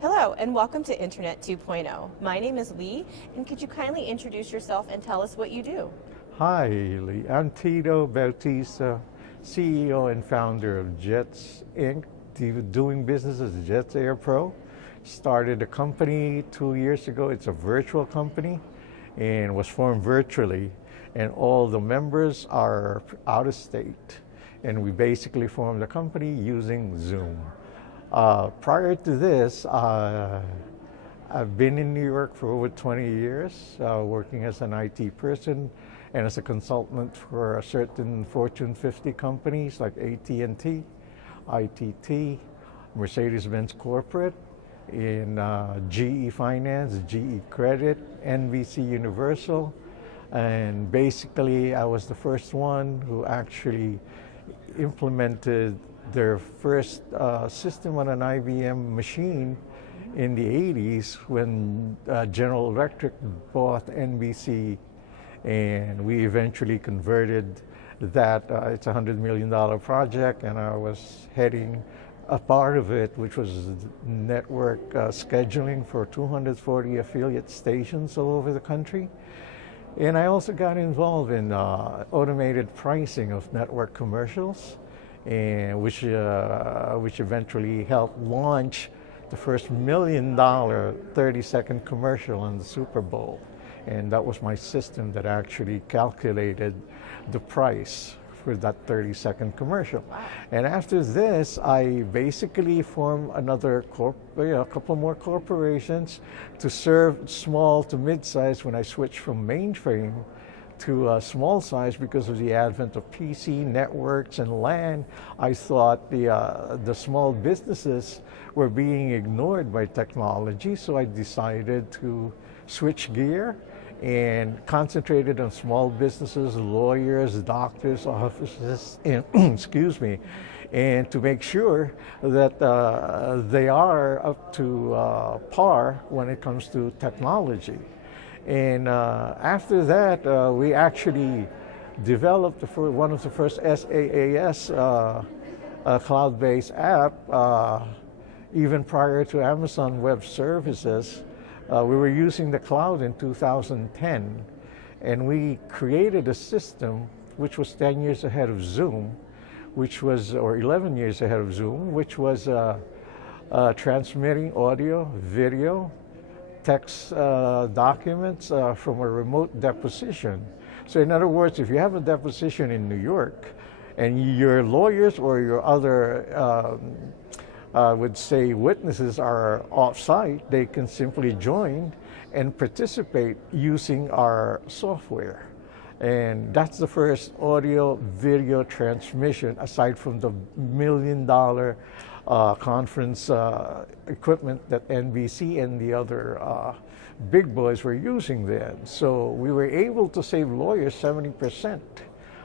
Hello, and welcome to Internet 2.0. My name is Lee, and could you kindly introduce yourself and tell us what you do? Hi, Lee. I'm Tito Bautista, CEO and founder of Jets Inc., doing business as Jets Air Pro. Started a company 2 years ago. It's a virtual company and was formed virtually, and all the members are out of state. And we basically formed the company using Zoom. Prior to this, I've been in New York for over 20 years, working as an IT person and as a consultant for certain Fortune 50 companies like AT&T, ITT, Mercedes-Benz Corporate, in GE Finance, GE Credit, NBC Universal, and basically I was the first one who actually implemented their first system on an IBM machine in the 80s when General Electric bought NBC, and we eventually converted that. It's a $100 million project, and I was heading a part of it, which was network scheduling for 240 affiliate stations all over the country. And I also got involved in automated pricing of network commercials, and which eventually helped launch the first $1 million 30-second commercial on the Super Bowl. And that was my system that actually calculated the price for that 30-second commercial. Wow. And after this, I basically formed another a couple more corporations to serve small to mid-size when I switched from mainframe to small size because of the advent of PC networks and LAN. I thought the small businesses were being ignored by technology, so I decided to switch gear and concentrated on small businesses, lawyers, doctors, offices, and excuse me, and to make sure that they are up to par when it comes to technology. And after that, we actually developed one of the first SaaS cloud-based app, even prior to Amazon Web Services. We were using the cloud in 2010, and we created a system which was 10 years ahead of Zoom, or 11 years ahead of Zoom, which was transmitting audio, video, text documents from a remote deposition. So in other words, if you have a deposition in New York and your lawyers or your other would say witnesses are off-site, they can simply join and participate using our software. And that's the first audio video transmission, aside from the $1 million conference equipment that NBC and the other big boys were using then. So we were able to save lawyers 70%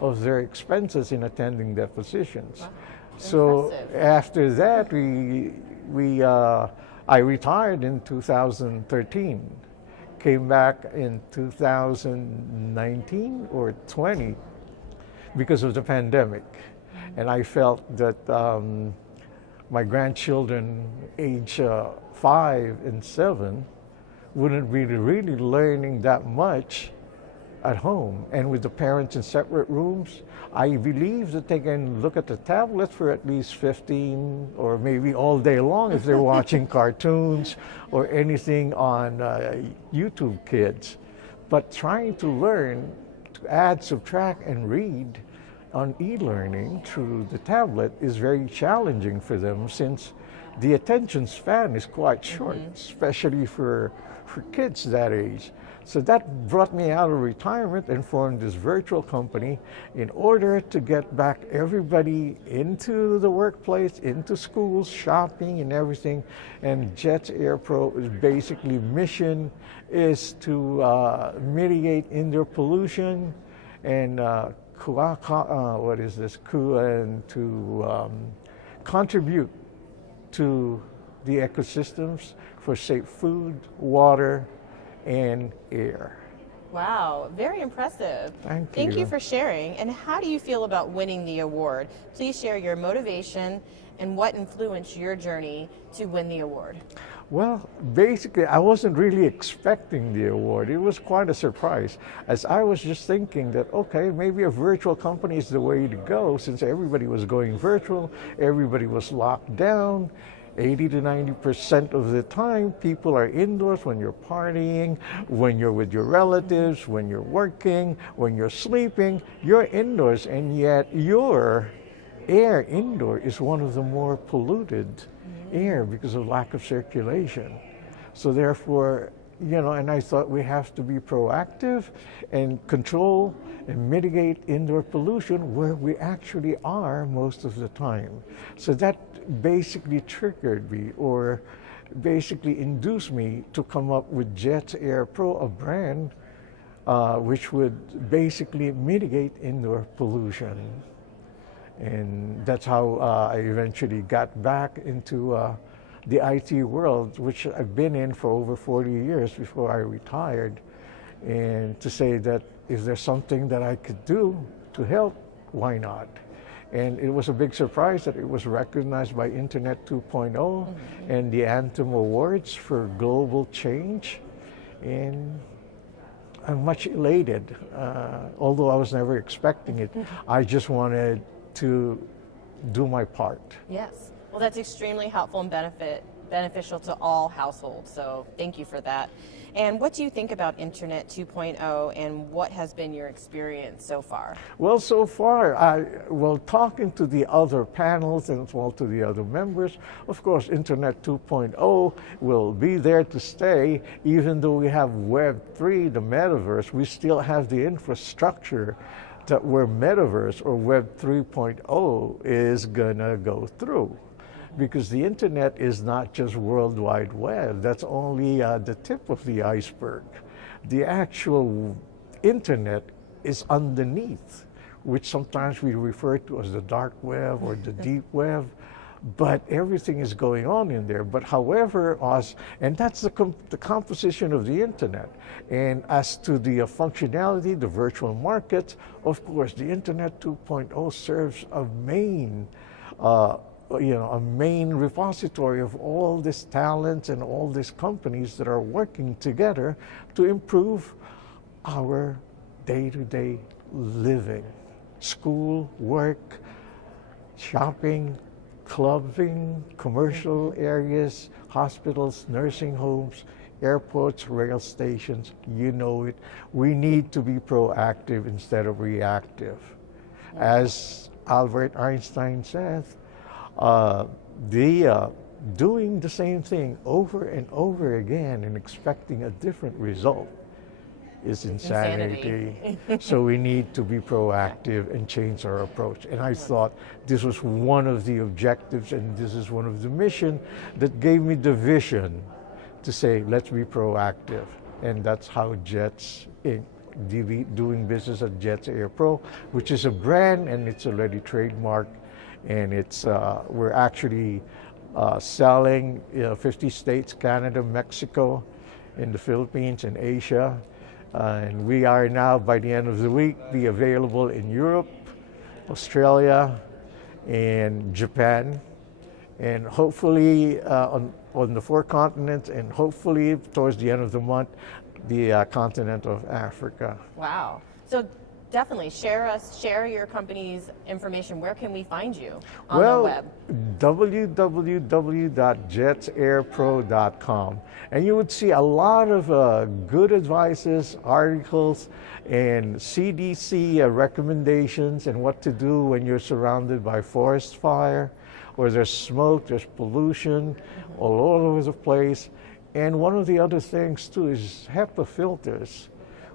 of their expenses in attending depositions. Wow. So Impressive. after that, I retired in 2013, came back in 2019 or 20 because of the pandemic, and I felt that my grandchildren, age 5 and 7, wouldn't be really learning that much at home, and with the parents in separate rooms, I believe that they can look at the tablet for at least 15 or maybe all day long if they're watching cartoons or anything on YouTube Kids. But trying to learn to add, subtract, and read on e-learning through the tablet is very challenging for them, since the attention span is quite short, especially for kids that age. So that brought me out of retirement and formed this virtual company in order to get back everybody into the workplace, into schools, shopping, and everything. And Jets Air Pro is basically mission is to mitigate indoor pollution and contribute to the ecosystems for safe food, water, and air. Wow, very impressive. Thank you for sharing. And how do you feel about winning the award? Please share your motivation and what influenced your journey to win the award. Well, basically, I wasn't really expecting the award. It was quite a surprise, as I was just thinking that, okay, maybe a virtual company is the way to go, since everybody was going virtual, everybody was locked down. 80 to 90% of the time, people are indoors when you're partying, when you're with your relatives, when you're working, when you're sleeping, you're indoors, and yet your air indoor is one of the more polluted air because of lack of circulation. So therefore, and I thought we have to be proactive and control and mitigate indoor pollution where we actually are most of the time. So that basically triggered me, or basically induced me to come up with Jets Air Pro, a brand which would basically mitigate indoor pollution. And that's how I eventually got back into the IT world, which I've been in for over 40 years before I retired. And to say that if there's something that I could do to help, why not? And it was a big surprise that it was recognized by Internet 2.0 and the Anthem Awards for Global Change. And I'm much elated, although I was never expecting it. I just wanted to do my part. Yes. Well, that's extremely helpful and beneficial to all households. So thank you for that. And what do you think about Internet 2.0, and what has been your experience so far? Well, so far, talking to the other panels and as well to the other members, of course, Internet 2.0 will be there to stay. Even though we have Web3, the metaverse, we still have the infrastructure that where metaverse or Web 3.0 is gonna go through. Because the internet is not just World Wide Web. That's only the tip of the iceberg. The actual internet is underneath, which sometimes we refer to as the dark web or the deep web. But everything is going on in there. But however, and that's the composition of the internet. And as to the functionality, the virtual markets, of course, the Internet 2.0 serves a main repository of all these talents and all these companies that are working together to improve our day-to-day living, school, work, shopping, clubbing, commercial areas, hospitals, nursing homes, airports, rail stations, you know it. We need to be proactive instead of reactive. As Albert Einstein said, doing the same thing over and over again and expecting a different result is insanity. So we need to be proactive and change our approach. And I thought this was one of the objectives, and this is one of the mission that gave me the vision to say, let's be proactive. And that's how Jets Inc., doing business at Jets Air Pro, which is a brand and it's already trademarked. And it's we're actually selling 50 states, Canada, Mexico, in the Philippines, and Asia. And we are now, by the end of the week, be available in Europe, Australia, and Japan, and hopefully on the 4 continents, and hopefully towards the end of the month, the continent of Africa. Wow. So definitely share your company's information. Where can we find you on the web? www.jetsairpro.com, and you would see a lot of good advices, articles, and CDC recommendations and what to do when you're surrounded by forest fire, or there's smoke, there's pollution all over the place. And one of the other things too is HEPA filters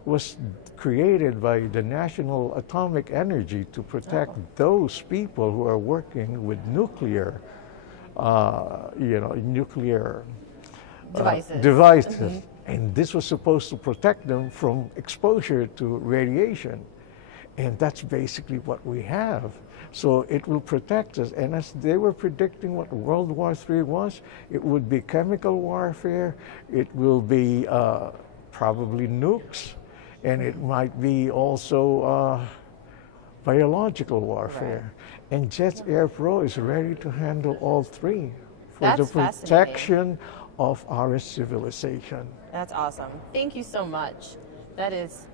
was created by the National Atomic Energy to protect those people who are working with nuclear devices. And this was supposed to protect them from exposure to radiation. And that's basically what we have. So it will protect us. And as they were predicting what World War III was, it would be chemical warfare, it will be probably nukes, and it might be also biological warfare. And Jets Air Pro is ready to handle all three for That's the fascinating. protection of our civilization. That's awesome. Thank you so much. That is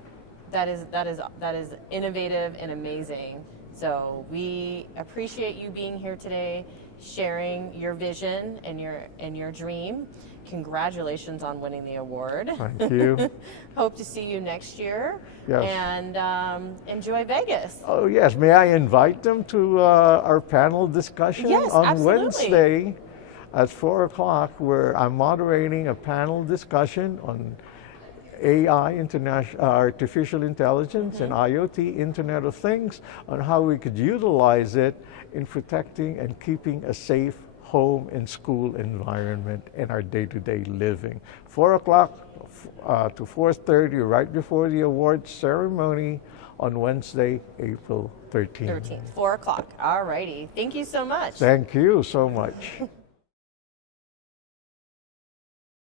innovative and amazing. So we appreciate you being here today, sharing your vision and your dream. Congratulations on winning the award. Thank you. Hope to see you next year. Yes. And enjoy Vegas. Oh yes, may I invite them to our panel discussion Yes, on absolutely. Wednesday at 4 o'clock, where I'm moderating a panel discussion on AI, artificial intelligence, and IoT, Internet of Things, on how we could utilize it in protecting and keeping a safe home and school environment in our day-to-day living. 4 o'clock to 4:30, right before the awards ceremony on Wednesday, April 13th. 13th, 4 o'clock. All righty. Thank you so much. Thank you so much.